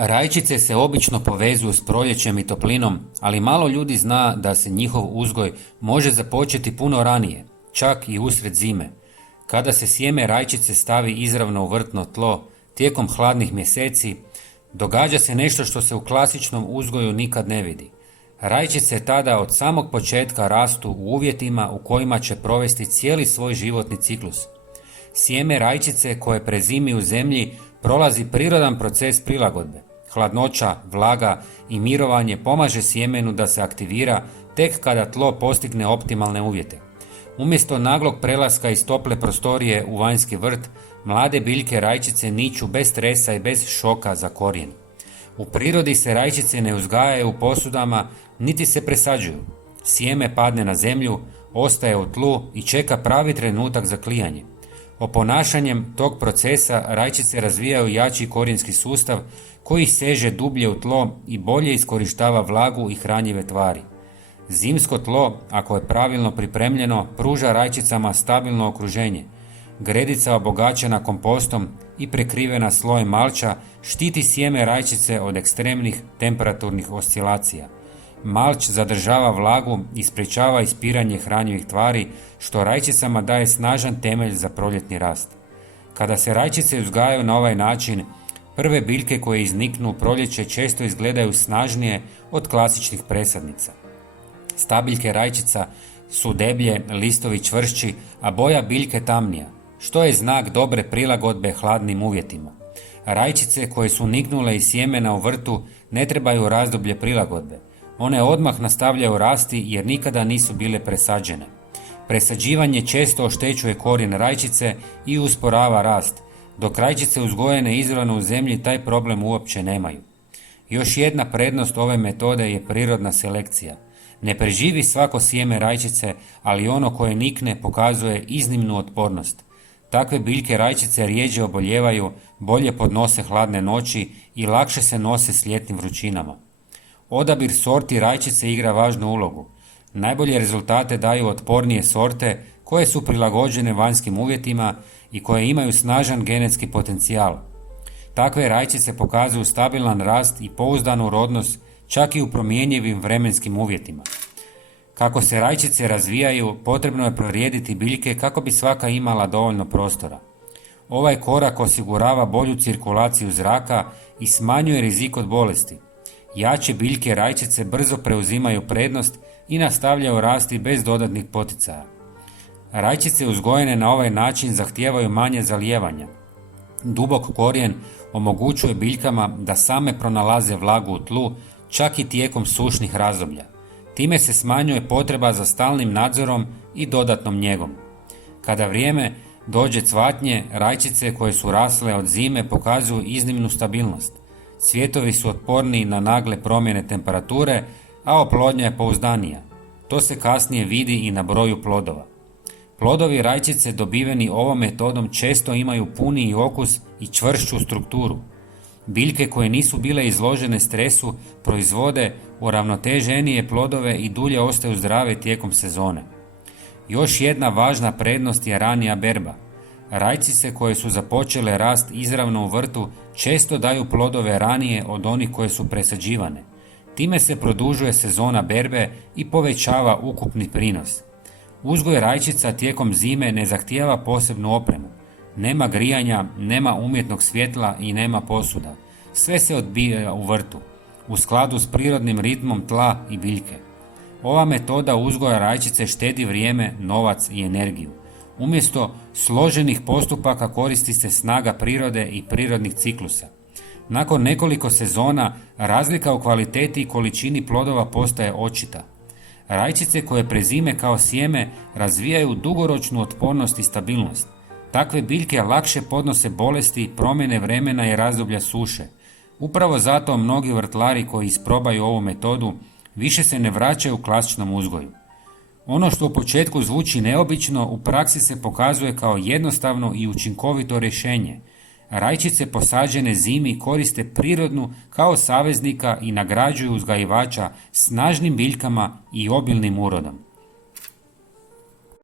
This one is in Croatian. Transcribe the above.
Rajčice se obično povezuju s proljećem i toplinom, ali malo ljudi zna da se njihov uzgoj može započeti puno ranije, čak i usred zime. Kada se sjeme rajčice stavi izravno u vrtno tlo, tijekom hladnih mjeseci, događa se nešto što se u klasičnom uzgoju nikad ne vidi. Rajčice tada od samog početka rastu u uvjetima u kojima će provesti cijeli svoj životni ciklus. Sjeme rajčice koje prezimi u zemlji prolazi prirodan proces prilagodbe. Hladnoća, vlaga i mirovanje pomaže sjemenu da se aktivira tek kada tlo postigne optimalne uvjete. Umjesto naglog prelaska iz tople prostorije u vanjski vrt, mlade biljke rajčice niču bez stresa i bez šoka za korijen. U prirodi se rajčice ne uzgajaju u posudama niti se presađuju. Sjeme padne na zemlju, ostaje u tlu i čeka pravi trenutak za klijanje. Oponašanjem tog procesa rajčice razvijaju jači korijenski sustav koji seže dublje u tlo i bolje iskorištava vlagu i hranjive tvari. Zimsko tlo, ako je pravilno pripremljeno, pruža rajčicama stabilno okruženje. Gredica obogaćena kompostom i prekrivena slojem malča štiti sjeme rajčice od ekstremnih temperaturnih oscilacija. Malč zadržava vlagu i sprječava ispiranje hranjivih tvari, što rajčicama daje snažan temelj za proljetni rast. Kada se rajčice uzgajaju na ovaj način, prve biljke koje izniknu u proljeće često izgledaju snažnije od klasičnih presadnica. Stabiljke rajčica su deblje, listovi čvršći, a boja biljke tamnija, što je znak dobre prilagodbe hladnim uvjetima. Rajčice koje su niknule iz sjemena u vrtu ne trebaju razdoblje prilagodbe. One odmah nastavljaju rasti jer nikada nisu bile presađene. Presađivanje često oštećuje korijen rajčice i usporava rast, dok rajčice uzgojene izravno u zemlji taj problem uopće nemaju. Još jedna prednost ove metode je prirodna selekcija. Ne preživi svako sjeme rajčice, ali ono koje nikne pokazuje iznimnu otpornost. Takve biljke rajčice rjeđe oboljevaju, bolje podnose hladne noći i lakše se nose s ljetnim vrućinama. Odabir sorti rajčice igra važnu ulogu. Najbolje rezultate daju otpornije sorte koje su prilagođene vanjskim uvjetima i koje imaju snažan genetski potencijal. Takve rajčice pokazuju stabilan rast i pouzdanu rodnost čak i u promjenjivim vremenskim uvjetima. Kako se rajčice razvijaju, potrebno je prorijediti biljke kako bi svaka imala dovoljno prostora. Ovaj korak osigurava bolju cirkulaciju zraka i smanjuje rizik od bolesti. Jače biljke rajčice brzo preuzimaju prednost i nastavljaju rasti bez dodatnih poticaja. Rajčice uzgojene na ovaj način zahtijevaju manje zalijevanja. Dubok korijen omogućuje biljkama da same pronalaze vlagu u tlu, čak i tijekom sušnih razdoblja. Time se smanjuje potreba za stalnim nadzorom i dodatnom njegom. Kada vrijeme dođe cvatnje, rajčice koje su rasle od zime pokazuju iznimnu stabilnost. Cvjetovi su otporniji na nagle promjene temperature, a oplodnja je pouzdanija. To se kasnije vidi i na broju plodova. Plodovi rajčice dobiveni ovom metodom često imaju puniji okus i čvršću strukturu. Biljke koje nisu bile izložene stresu proizvode uravnoteženije plodove i dulje ostaju zdrave tijekom sezone. Još jedna važna prednost je ranija berba. Rajčice koje su započele rast izravno u vrtu često daju plodove ranije od onih koje su presađivane. Time se produžuje sezona berbe i povećava ukupni prinos. Uzgoj rajčica tijekom zime ne zahtijeva posebnu opremu. Nema grijanja, nema umjetnog svjetla i nema posuda. Sve se odvija u vrtu, u skladu s prirodnim ritmom tla i biljke. Ova metoda uzgoja rajčice štedi vrijeme, novac i energiju. Umjesto složenih postupaka koristi se snaga prirode i prirodnih ciklusa. Nakon nekoliko sezona razlika u kvaliteti i količini plodova postaje očita. Rajčice koje prezime kao sjeme razvijaju dugoročnu otpornost i stabilnost. Takve biljke lakše podnose bolesti, promjene vremena i razdoblja suše. Upravo zato mnogi vrtlari koji isprobaju ovu metodu više se ne vraćaju u klasičnom uzgoju. Ono što u početku zvuči neobično, u praksi se pokazuje kao jednostavno i učinkovito rješenje. Rajčice posađene zimi koriste prirodnu kao saveznika i nagrađuju uzgajivača snažnim biljkama i obilnim urodom.